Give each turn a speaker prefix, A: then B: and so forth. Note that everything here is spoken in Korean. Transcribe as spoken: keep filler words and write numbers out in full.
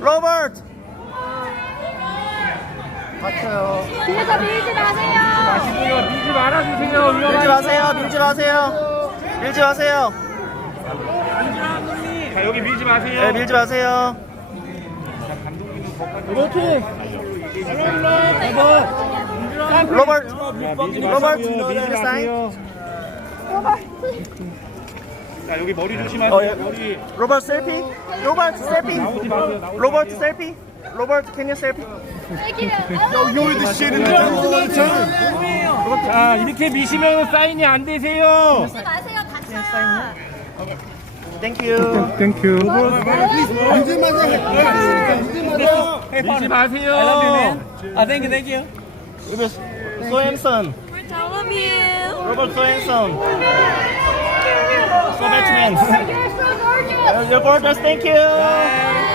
A: 로버트. 맞춰요.
B: 뒤에서 밀지 마세요.
C: 마시고요. 밀지 말아주세요.
A: 밀지 마세요. 밀지 마세요. 밀지 마세요.
C: 자, 여기 밀지 마세요.
A: 네, 밀지 마세요.
C: 이렇게.
A: 로버트.
C: 밀지
A: 로버트.
C: 마시고요. 밀지 마세요. 자, 여기 머리 조심하세요.
A: 어, 예.
C: 머리.
A: 로버트 셀피. 로버트 셀피.
C: 나오지 마세요. 나오지
A: 로버트 셀피. 로버트 can you 셀피?
B: You're
D: the shit in the jungle all the time.
C: 자, 이렇게 미시면 사인이 안 되세요.
B: 밀지 마세요. 다쳐.
A: 땡큐.
C: 땡큐. 밀지 마세요.
D: 아, thank you, thank you.
A: 로버트 so handsome.
B: We're all of you.
A: 로버트 so handsome. So Batman.
B: You're so gorgeous.
A: You're gorgeous. Thank you.